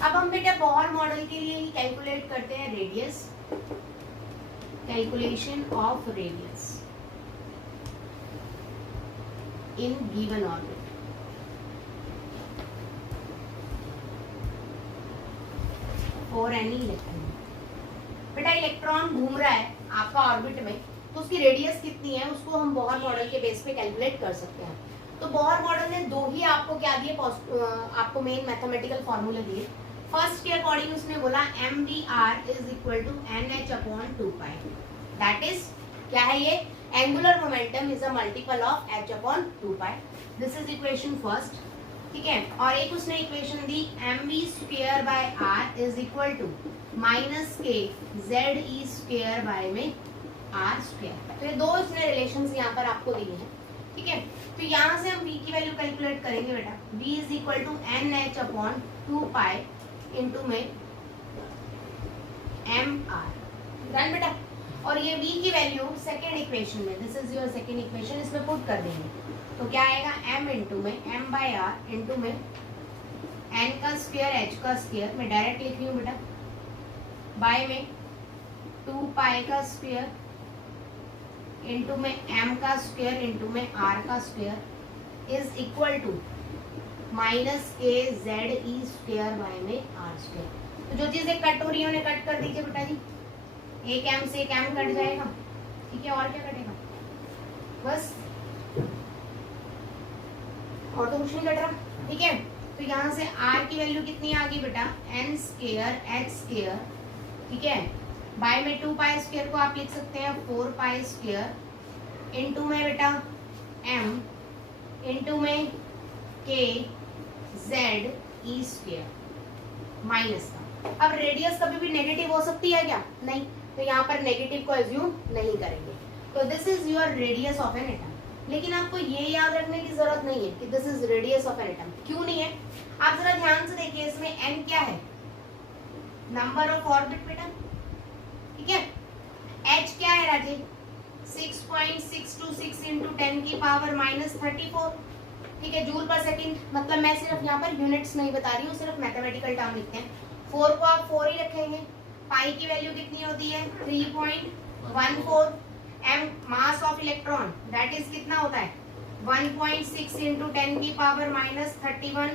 अब हम बेटा बोहर मॉडल के लिए ही कैलकुलेट करते हैं radius, calculation of radius in given orbit. For any electron, बेटा इलेक्ट्रॉन घूम रहा है आपका ऑर्बिट में, तो उसकी रेडियस कितनी है उसको हम बोहर मॉडल के बेस पे कैलकुलेट कर सकते हैं। तो बोहर मॉडल ने दो ही आपको क्या दिए, आपको मेन मैथमेटिकल फॉर्मूले दिए। फर्स्ट के अकॉर्डिंग उसने बोला mvr is equal to nh upon 2π, that is क्या है ये, angular momentum is a multiple of h upon 2π। This is equation first, ठीक है। और एक उसने इक्वेशन दी mv square by r is equal to minus K ze square by में r स्क्वायर। तो ये दो उसने रिलेशंस यहाँ पर आपको दिए हैं, ठीक है। तो यहाँ से हम v की वैल्यू कैलकुलेट करेंगे बेटा, v is equal to nh upon 2π into में mr, डन बेटा। और ये v की वैल्यू सेकेंड इक्वेशन में, this is your second equation, इसमें पुट कर देंगे तो क्या आएगा m इंटू में m बाय r इंटू में n का स्क्वायर h का स्क्वायर, मैं डायरेक्ट लिख रही हूँ बेटा, बाय में 2π का स्क्वायर इंटू में m का स्क्वायर इंटू में r का square is equal to minus K ze square by में r स्क्वायर। तो जो चीजें कट हो रही है उन्हें कट कर दीजिए बेटा जी, एक m से एक m कट जाएगा, ठीक है। और क्या कटेगा, बस, और तो कुछ नहीं कट रहा, ठीक है। तो यहाँ से r की वैल्यू कितनी आ गई बेटा, n स्क्वायर h स्क्वायर, ठीक है, बाय में 2π स्क्वायर को आप लिख सकते हैं 4π स्क्वायर इंटू में बेटा m इंटू में k z e square minus का। अब रेडियस कभी भी नेगेटिव हो सकती है क्या, नहीं, तो यहाँ पर नेगेटिव को एज्यूम नहीं करेंगे। तो this is your radius of an atom. लेकिन आपको ये याद रखने की जरूरत नहीं है कि this is radius of an atom, क्यों नहीं है, आप जरा ध्यान से देखिए, इसमें n क्या है, नंबर ऑफ ऑर्बिट बेटा, ठीक है। h क्या है राजे, 6.626 इंटू 10 की पावर माइनस 34, ठीक है, जूल पर सेकंड। मतलब मैं सिर्फ यहाँ पर यूनिट्स नहीं बता रही हूँ, सिर्फ मैथमेटिकल टर्म लिखते हैं। 4 को आप 4 ही रखेंगे, पाई की वैल्यू कितनी होती है 3.14, m mass of electron that is कितना होता है 1.6 इंटू 10 की पावर माइनस 31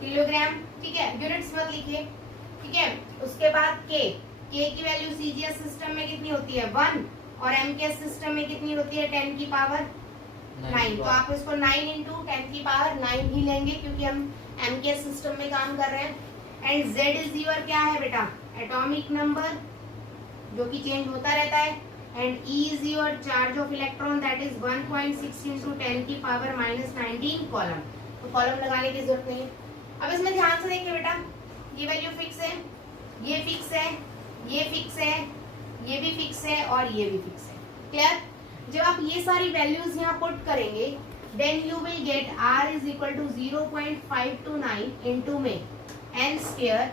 किलोग्राम, ठीक है, यूनिट्स मत लिखिए, ठीक है। उसके बाद k की वैल्यू सीजीएस सिस्टम में कितनी होती है 1 और एमकेएस सिस्टम में कितनी होती है 10 की पावर 9। तो आप इसको 9 इंटू 10 की पावर 9 ही लेंगे क्योंकि हम एमकेएस सिस्टम में काम कर रहे हैं। एंड z इज योर क्या है बेटा, एटॉमिक नंबर जो कि चेंज होता रहता है। And E is your charge of electron that is 1.6 into 10 की पावर माइनस 19 कॉलम। तो कॉलम लगाने की जरूरत नहीं है। अब इसमें ध्यान से देखिए बेटा, ये वैल्यू फिक्स है, ये फिक्स है, ये फिक्स है, ये भी फिक्स है और ये भी फिक्स है। क्लियर? जब आप ये सारी वैल्यूज यहाँ पुट करेंगे then you will get R is equal to 0.529 into में n स्क्वायर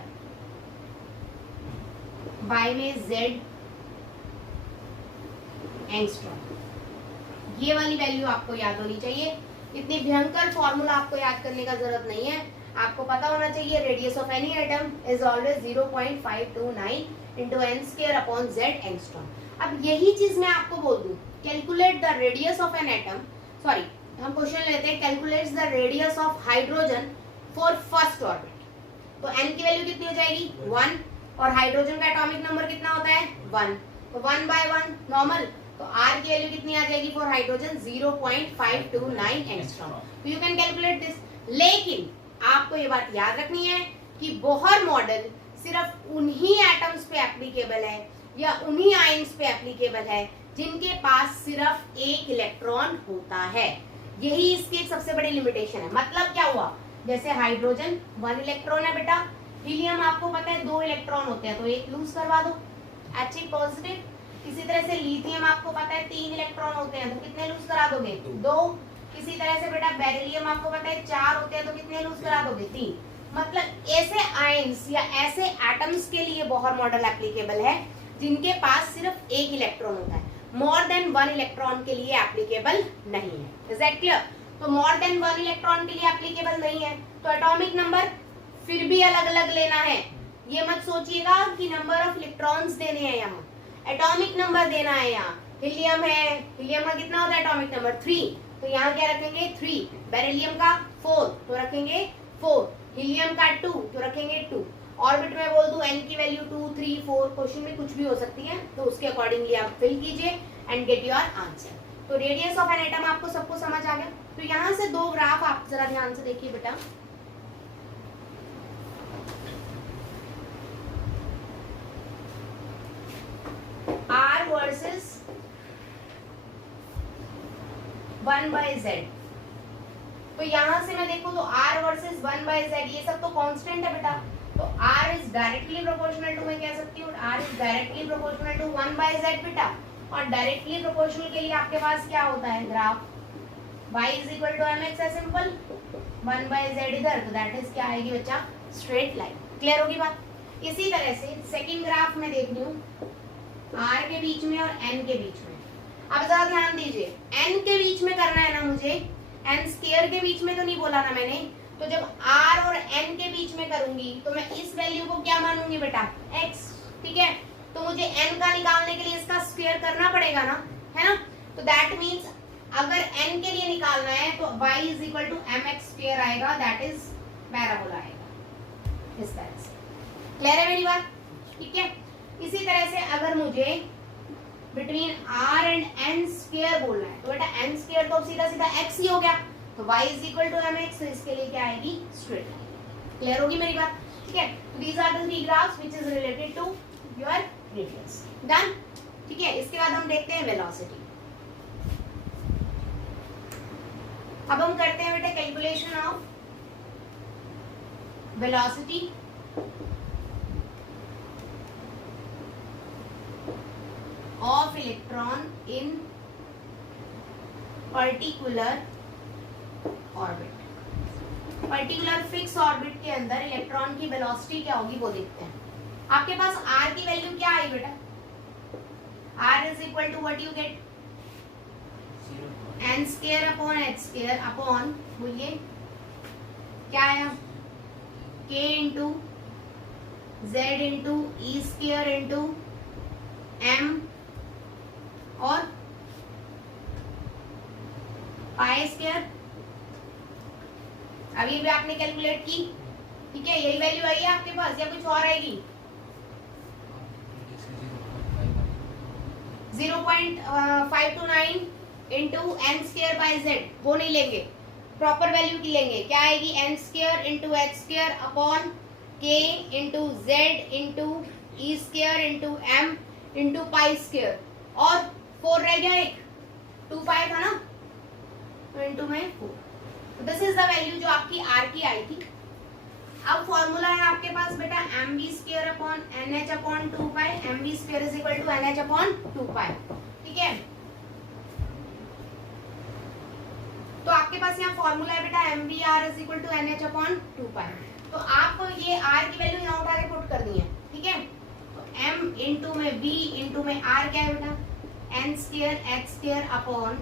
बाय में z एंगस्ट्रॉम। ये वाली वैल्यू आपको याद होनी चाहिए। इतनी भयंकर फॉर्मूला आपको याद करने का जरूरत नहीं है। आपको पता होना चाहिए radius of any atom is always 0.529 into N square upon z angstrom. अब यही चीज मैं आपको बोल दूं, calculate the radius of an atom, sorry हम क्वेश्चन लेते हैं calculate the radius of hydrogen for first orbit. तो एन की वैल्यू कितनी हो जाएगी 1 और हाइड्रोजन का एटॉमिक नंबर कितना होता है 1, तो 1 बाय 1 नॉर्मल। तो R की वैल्यू कितनी आ जाएगी फॉर हाइड्रोजन 0.529 एंगस्ट्रॉम। तो यू कैन कैलकुलेट दिस। लेकिन आपको ये बात याद रखनी है कि बोहर मॉडल सिर्फ उन्हीं एटम्स पे एप्लीकेबल है या उन्हीं आयंस पे एप्लीकेबल है जिनके पास सिर्फ एक इलेक्ट्रॉन होता है। यही इसकी एक सबसे बड़ी लिमिटेशन है। मतलब क्या हुआ, जैसे हाइड्रोजन 1 इलेक्ट्रॉन है बेटा, हीलियम आपको पता है 2 इलेक्ट्रॉन होते हैं तो एक लूज करवा दो He पॉजिटिव। इसी तरह से लिथियम आपको पता है 3 इलेक्ट्रॉन होते हैं तो कितने लूज करा दोगे 2। इसी तरह से बेटा बेरिलियम आपको पता है 4 होते हैं तो कितने लूज करा दोगे 3। मतलब ऐसे आयंस या ऐसे एटम्स के लिए बोहर मॉडल एप्लीकेबल है जिनके पास सिर्फ एक इलेक्ट्रॉन होता है, मोर देन 1 इलेक्ट्रॉन के लिए एप्लीकेबल नहीं है। Is that clear? तो मोर देन 1 इलेक्ट्रॉन के लिए एप्लीकेबल नहीं है तो एटॉमिक नंबर फिर भी अलग अलग लेना है। ये मत सोचिएगा कि नंबर ऑफ इलेक्ट्रॉन्स देने हैं, यहाँ एटॉमिक नंबर देना है। यहाँ हीलियम है, हीलियम का कितना होता है एटॉमिक नंबर 3, तो यहाँ क्या रखेंगे 3। बेरिलियम का 4 तो रखेंगे 4, हीलियम का 2 तो रखेंगे 2। ऑर्बिट में बोल दूं n की वैल्यू 2, 3, 4, क्वेश्चन में कुछ भी हो सकती है तो उसके अकॉर्डिंगली आप फिल कीजिए एंड गेट योर आंसर। तो रेडियस ऑफ एन एटम आपको सबको समझ आ गया। तो यहाँ से दो ग्राफ आप जरा ध्यान से देखिए बेटा, R वर्सेस 1/z। तो यहां से मैं देखूं तो R वर्सेस 1/z, ये सब तो कांस्टेंट है बेटा, तो R is directly proportional to, मैं कह सकती हूँ R is directly proportional to 1/z बेटा। और डायरेक्टली प्रोपोर्शनल के लिए आपके पास क्या होता है graph, y is equal to mx है, सिंपल 1/z इधर, तो दैट इज क्या आएगी बच्चा, स्ट्रेट लाइन। क्लियर होगी बात। इसी तरह से सेकंड ग्राफ में देख रही हूँ R के बीच में और n के बीच में। अब जरा ध्यान दीजिए, n के बीच में करना है ना मुझे, n स्क्वायर के बीच में तो नहीं बोला ना मैंने, तो जब r और n के बीच में करूंगी तो मैं इस वैल्यू को क्या मानूंगी बेटा, x, ठीक है। तो मुझे n का निकालने के लिए इसका स्क्वायर करना पड़ेगा ना, है ना। तो दैट मींस अगर n के लिए निकालना है तो y is equal to mx square आएगा, दैट इज पैराबोला आएगा इस तरह से। क्लियर है मेरी बात, ठीक है। इसी तरह से अगर मुझे between r and n square बोलना है तो बेटा n स्क्वायर तो सीधा सीधा x ही हो गया, तो y is equal to mx, तो इसके लिए क्या आएगी, स्ट्रेट लाइन। क्लियर होगी मेरी बात, ठीक है। These are the three graphs which is related to your radius. Done, ठीक है। इसके बाद हम देखते हैं वेलोसिटी। अब हम करते हैं बेटा calculation of velocity of electron in particular orbit। Particular fix orbit के अंदर इलेक्ट्रॉन की वेलोसिटी क्या होगी वो देखते हैं। आपके पास r की वैल्यू क्या आई बेटा, r is equal to what you get, n square upon h square upon, बोलिए क्या आया, k into z into e square into m और पाई स्क्वायर। अब ये भी आपने कैलकुलेट की, ठीक है। यही वैल्यू आई है आपके पास या कुछ और आएगी, 0.529 into N square by Z, वो नहीं लेंगे, प्रॉपर वैल्यू की लेंगे। क्या आएगी, N square into H square upon K into Z into E square into M into pi square, और 4 रह गया, एक 2 पाई था ना, तो इंटू में 4। दिस इज द वैल्यू जो आपकी आर की आई थी। अब फॉर्मूला है आपके पास बेटा m b square upon n h upon 2 pi, m b square is equal to n h upon 2 pi, ठीक है। तो आपके पास यहाँ फॉर्मूला है बेटा m b r is equal to n h upon 2 pi. तो आपको ये आर की वैल्यू यहाँ उठा के पुट करनी है, ठीक है। m इंटू में b इंटू में r क्या है बेटा, n square h square upon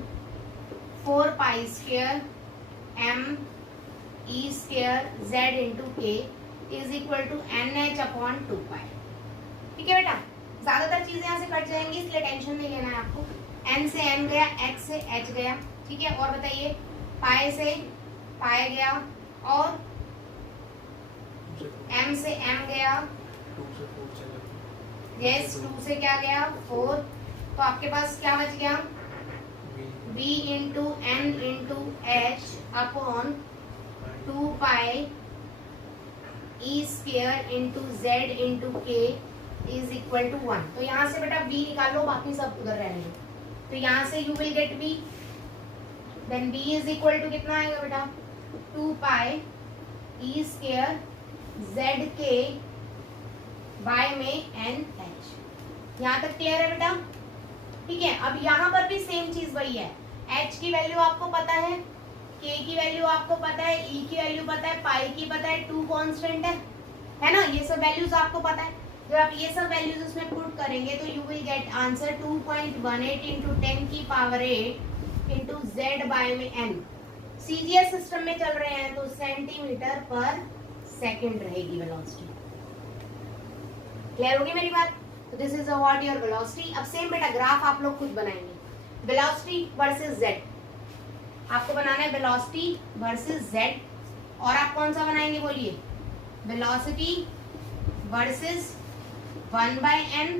4 pi square m e square z into k is equal to nh upon 2 pi, ठीक है बेटा। ज्यादातर चीजें यहाँ से कट जाएंगी इसलिए टेंशन नहीं लेना है आपको। n से m गया, h से h गया, ठीक है। और बताइए पाई से पाई गया, और m से m गया, यस 2 से क्या गया 4, तो आपके पास क्या बच गया, v into n into h upon 2 pi e square into z into k is equal to 1। तो यहाँ से बेटा v निकालो, बाकी सब उधर रहने दो। तो यहाँ से you will get v, then v is equal to कितना आएगा बेटा, 2 pi e square z k by में एन एच। यहाँ तक क्लियर है बेटा, ठीक है। अब यहाँ पर भी सेम चीज वही है, h की वैल्यू आपको पता है, k की वैल्यू आपको पता है, e की वैल्यू पता है, पाई की पता है, 2 कांस्टेंट है ना, ये सब वैल्यूज आपको पता है। जब आप ये सब वैल्यूज उसमें पुट करेंगे तो you will get answer 2.18 into 10 की पावर 8 इंटू जेड बाय में n। सीजीएस सिस्टम में चल रहे हैं तो सेंटीमीटर पर सेकेंड रहेगी वेलोसिटी। क्लियर होगी मेरी बात। तो this is what your velocity. अब सेम बेटा ग्राफ आप लोग खुद बनाएंगे, वेलोसिटी वर्सेस जेड। आपको बनाना है वेलोसिटी वर्सेस जेड, और आप कौन सा बनाएंगे बोलिए, वेलोसिटी वर्सेस 1/n,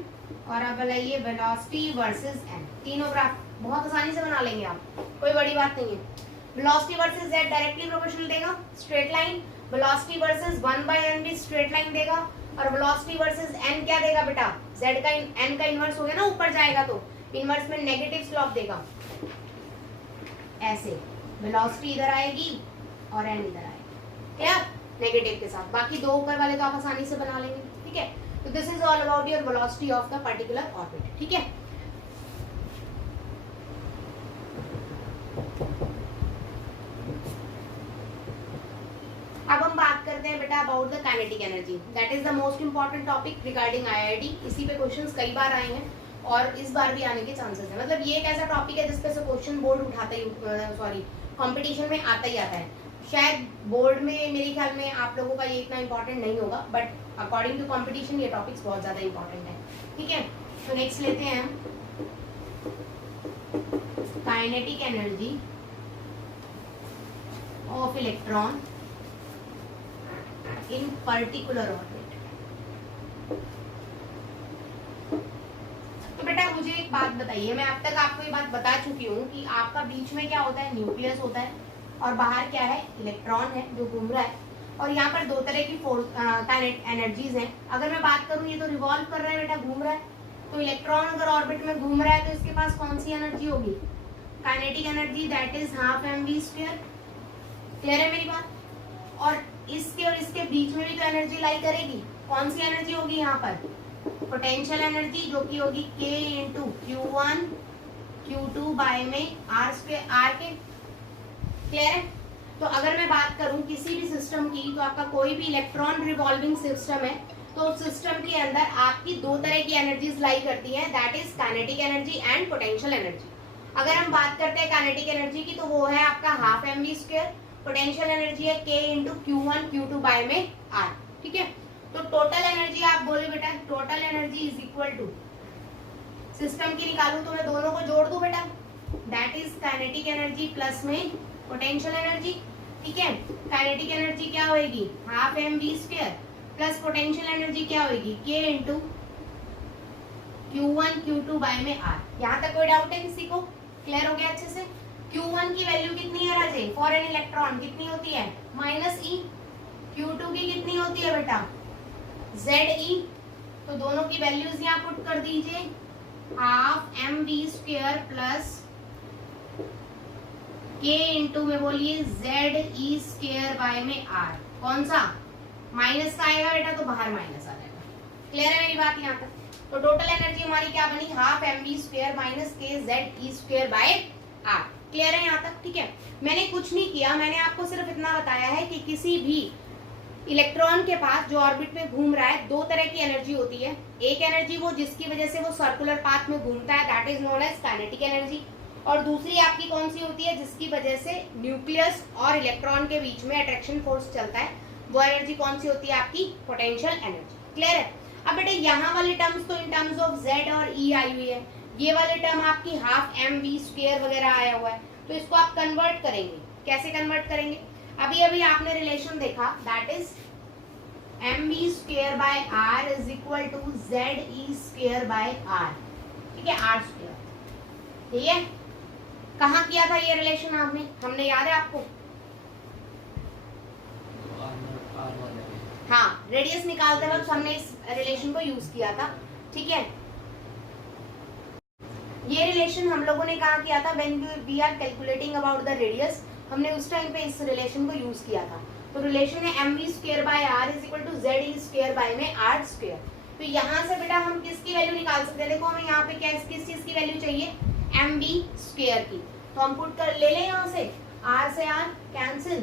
और अब लगाइए वेलोसिटी वर्सेस n। तीनों ग्राफ बहुत आसानी से बना लेंगे आप, कोई बड़ी बात नहीं है। Velocity versus z directly proportional देगा, straight line. Velocity versus 1/n भी स्ट्रेट लाइन देगा, और वेलोसिटी वर्सेस n क्या देगा बेटा, z का n का इनवर्स हो गया ना, ऊपर जाएगा तो इनवर्स में नेगेटिव स्लोप देगा। ऐसे वेलोसिटी इधर आएगी और n इधर आएगी, क्या नेगेटिव के साथ। बाकी दो ऊपर वाले तो आप आसानी से बना लेंगे, ठीक है। तो this is all about your velocity of the particular orbit, ठीक है। अब हम बात करते हैं बेटा about the kinetic energy, that is the most important topic regarding IIT. इसी पे क्वेश्चंस कई बार आए हैं और इस बार भी आने के चांसेस है। मतलब ये एक ऐसा टॉपिक है जिसपे से क्वेश्चन बोर्ड उठाता ही कंपटीशन में आता ही आता है। शायद बोर्ड में मेरे ख्याल में आप लोगों का ये इतना इंपॉर्टेंट नहीं होगा, बट अकॉर्डिंग टू कंपटीशन ये टॉपिक्स बहुत ज्यादा इंपॉर्टेंट है, ठीक है। तो नेक्स्ट लेते हैं हम kinetic energy of electron in particular orbit. तो बेटा मुझे एक बात बताइए, मैं अब तक आपको ये बात बता चुकी हूँ कि आपका बीच में क्या होता है, न्यूक्लियस होता है, और बाहर क्या है, इलेक्ट्रॉन है जो घूम रहा है। और यहाँ पर दो तरह की काइनेटिक एनर्जीज हैं। अगर मैं बात करूँ, ये तो रिवॉल्व कर रहा है बेटा, घूम रहा है, तो इलेक्ट्रॉन अगर ऑर्बिट में घूम रहा है तो इसके पास कौन सी एनर्जी होगी, kinetic energy, that is half mv²। Clear है मेरी बात। और इसके और इसके बीच में भी तो एनर्जी लाई करेगी, कौन सी एनर्जी होगी यहाँ पर, पोटेंशियल एनर्जी, जो कि होगी k into Q1 Q2 by में r² r के। क्लियर है। तो अगर मैं बात करूं किसी भी सिस्टम की, तो आपका कोई भी इलेक्ट्रॉन रिवॉल्विंग सिस्टम है, तो सिस्टम के अंदर आपकी दो तरह की एनर्जीज लाई करती हैं, that is kinetic energy and potential energy. अगर हम बात करते हैं काइनेटिक एनर्जी की, तो वो है आपका हाफ mv², पोटेंशियल एनर्जी है k into Q1 Q2 by में r, ठीक है। तो टोटल एनर्जी आप बोले बेटा, total energy is equal to, system की निकालूं तो मैं दोनों को जोड़ दूं बेटा, that is kinetic energy plus में पोटेंशियल एनर्जी, ठीक है। काइनेटिक एनर्जी क्या होगी, half mv² plus potential energy क्या होगी, k into Q1 Q2 by में r। यहाँ तक कोई डाउट है किसी को, क्लियर हो गया अच्छे से। Q1 की वैल्यू कितनी है राजे, फॉर एन इलेक्ट्रॉन कितनी होती है, -e। Q2 की कितनी होती है बेटा, Ze। तो दोनों की वैल्यूज यहाँ पुट कर दीजिए, half mv² plus k into में बोलिए Ze² बाय में r। कौन सा, माइनस का आएगा बेटा, तो बाहर माइनस आ जाएगा। क्लियर है मेरी बात यहाँ तक। तो टोटल एनर्जी हमारी क्या बनी, half mv² minus k Ze² by r। Clear है यहाँ तक, ठीक है। मैंने कुछ नहीं किया, मैंने आपको सिर्फ इतना बताया है कि किसी भी इलेक्ट्रॉन के पास जो ऑर्बिट में घूम रहा है, दो तरह की एनर्जी होती है। एक एनर्जी वो जिसकी वजह से वो सर्कुलर पाथ में घूमता है, that is known as kinetic energy. और दूसरी आपकी कौन सी होती है, जिसकी वजह से न्यूक्लियस और इलेक्ट्रॉन के बीच में अट्रैक्शन फोर्स चलता है, वो एनर्जी कौन सी होती है आपकी, पोटेंशियल एनर्जी। क्लियर है। अब बेटे यहाँ वाले टर्म्स तो इन टर्म्स ऑफ Z और E आई हुई है, ये वाले टर्म आपकी हाफ mv² वगैरह आया हुआ है, तो इसको आप कन्वर्ट करेंगे। कैसे कन्वर्ट करेंगे, अभी अभी आपने रिलेशन देखा, that is mv² by r is equal to Ze² by r, ठीक है, r²। ठीक है, कहाँ किया था ये रिलेशन आपने, हमने याद है आपको, हाँ, रेडियस निकालते वक्त हमने इस रिलेशन को यूज किया था, ठीक है। ये रिलेशन हम लोगों ने कहाँ किया था, when we are calculating about the radius, हमने उस टाइम पे इस रिलेशन को यूज किया था। तो रिलेशन है mv² by r is equal to Ze² by में r²। तो यहाँ से बेटा हम किसकी वैल्यू निकाल सकते हैं, देखो हमें यहाँ पे क्या किस चीज की वैल्यू चाहिए, mv² की, तो हम पुट कर ले लें यहाँ से, r से r कैंसिल,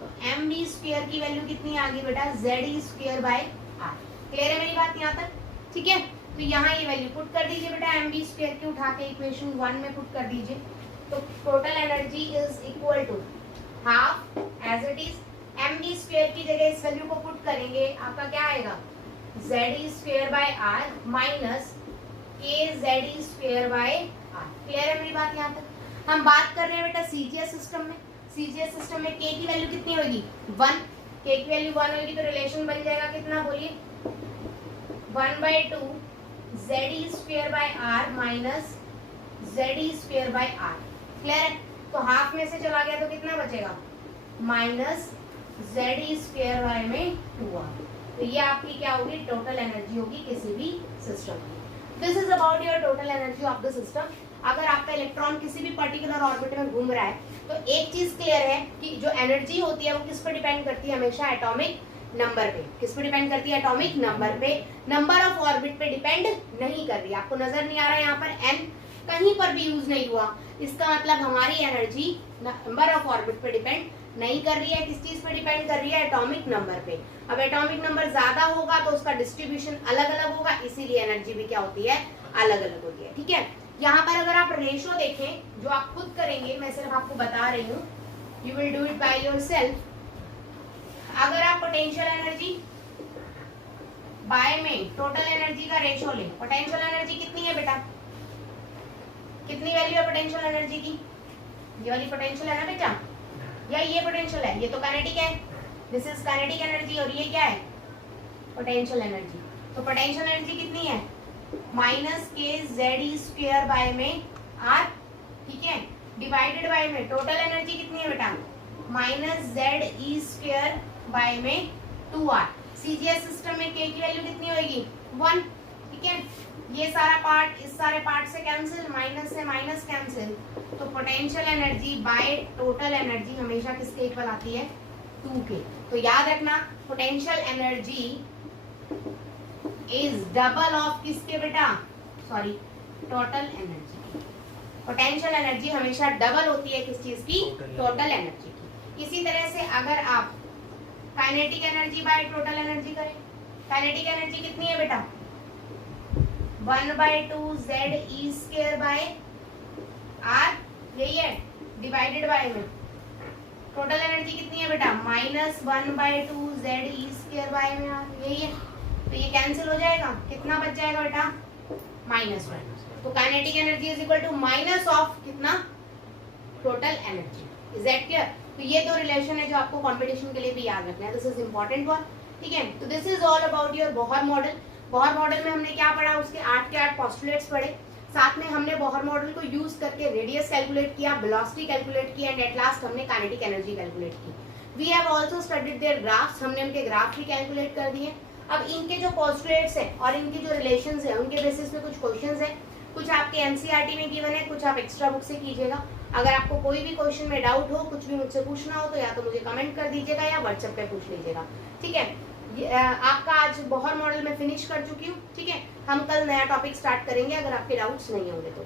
तो mv² की वैल्यू कितनी आ गई बेटा, Ze² बाय r। क्लियर है मेरी बात यहाँ तक, ठीक है। तो यहाँ ये वैल्यू पुट कर दीजिए बेटा, mv² की उठा के इक्वेशन 1 में पुट कर दीजिए, तो total energy is equal to half as it is, mv² की जगह इस वैल्यू को पुट करेंगे, आपका क्या आएगा, Ze² by r minus kZe² by r। Clear है मेरी बात यहाँ तक। हम बात कर रहे हैं बेटा CGS सिस्टम में, CGS सिस्टम में k की वैल्यू कितनी होगी, 1, k की वैल्यू 1 होगी, तो रिलेशन बन जाएगा कितना, बोलिए 1/2 Ze² by r minus Z(E)²/r। Clear है? तो हाफ में से चला गया तो कितना बचेगा, माइनस Z(E)² में 2r। तो ये आपकी क्या होगी, टोटल एनर्जी होगी किसी भी सिस्टम की। This is about your total energy of the system. अगर आपका इलेक्ट्रॉन किसी भी पर्टिकुलर ऑर्बिट में घूम रहा है तो एक चीज क्लियर है कि जो एनर्जी होती है वो किस पर डिपेंड करती है, हमेशा एटॉमिक नंबर पे। किस पे डिपेंड करती है, एटॉमिक नंबर पे। नंबर ऑफ ऑर्बिट पे डिपेंड नहीं कर रही। आपको नजर नहीं आ रहा है यहाँ पर n कहीं पर भी यूज नहीं हुआ, इसका मतलब हमारी एनर्जी नंबर ऑफ ऑर्बिट पे डिपेंड नहीं कर रही है। किस चीज पे डिपेंड कर रही है, एटॉमिक नंबर पे। अब एटॉमिक नंबर ज्यादा होगा तो उसका डिस्ट्रीब्यूशन अलग अलग होगा, इसीलिए एनर्जी भी क्या होती है, अलग अलग होती है। ठीक है, यहाँ पर अगर आप रेशो देखें जो आप खुद करेंगे, मैं सिर्फ आपको बता रही हूँ, you will do it by yourself. अगर आप पोटेंशियल एनर्जी बाय में टोटल एनर्जी का रेशो लें, पोटेंशियल एनर्जी कितनी है बेटा, कितनी वैल्यू है पोटेंशियल एनर्जी की, ये वाली पोटेंशियल है ना बेटा, या ये पोटेंशियल है, ये तो काइनेटिक है, दिस इज काइनेटिक एनर्जी, और ये क्या है, पोटेंशियल एनर्जी। तो पोटेंशियल एनर्जी कितनी है, माइनस के Z(E)² में r। ठीक है, डिवाइडेड बाय में टोटल एनर्जी कितनी है बेटा, माइनस Z(E)² में 2r। सीजीएस सिस्टम में k की वैल्यू कितनी होगी, 1। ठीक है, ये सारा पार्ट इस सारे पार्ट से कैंसिल, माइनस से माइनस कैंसिल, तो potential energy by total energy हमेशा किसके इक्वल आती है, 2 के। तो याद रखना, potential energy is double of किसके बेटा, sorry, total energy. Potential energy हमेशा डबल होती है किस चीज की, टोटल एनर्जी की। इसी तरह से अगर आप kinetic energy by total energy करें, काइनेटिक एनर्जी कितनी है बेटा, 1/2 Z(E)² r, यही है, डिवाइडेड बाय में टोटल एनर्जी कितनी है बेटा, माइनस 1/2 Z(E)² में r, यही है। तो ये कैंसिल हो जाएगा, कितना बच जाएगा बेटा, -1। तो kinetic energy is equal to minus of कितना, total energy. Is that clear? तो ये दो रिलेशन है जो आपको कंपटीशन के लिए भी याद रखना है, दिस इज इंपॉर्टेंट वन। ठीक है, तो this is all about your Bohr model. Bohr model में हमने क्या पढ़ा, उसके 8 के 8 पोस्टुलेट्स पढ़े, साथ में हमने बोहर मॉडल को यूज करके रेडियस कैलकुलेट किया, वेलोसिटी कैलकुलेट किया, एंड एट लास्ट हमने काइनेटिक एनर्जी कैलकुलेट की। We have also studied their graphs, हमने उनके ग्राफ भी कैलकुलेट कर दिए। अब इनके जो पोस्टुलेट्स हैं और इनके जो रिलेशंस हैं उनके बेसिस पे कुछ क्वेश्चंस हैं, कुछ आपके एनसीईआरटी में गिवन है, कुछ आप एक्स्ट्रा बुक से कीजिएगा। अगर आपको कोई भी क्वेश्चन में डाउट हो, कुछ भी मुझसे पूछना हो, तो या तो मुझे कमेंट कर दीजिएगा या व्हाट्सएप पे पूछ लीजिएगा। ठीक है, आपका आज बोहर मॉडल में फिनिश कर चुकी हूँ। ठीक है, हम कल नया टॉपिक स्टार्ट करेंगे अगर आपके डाउट्स नहीं होंगे तो।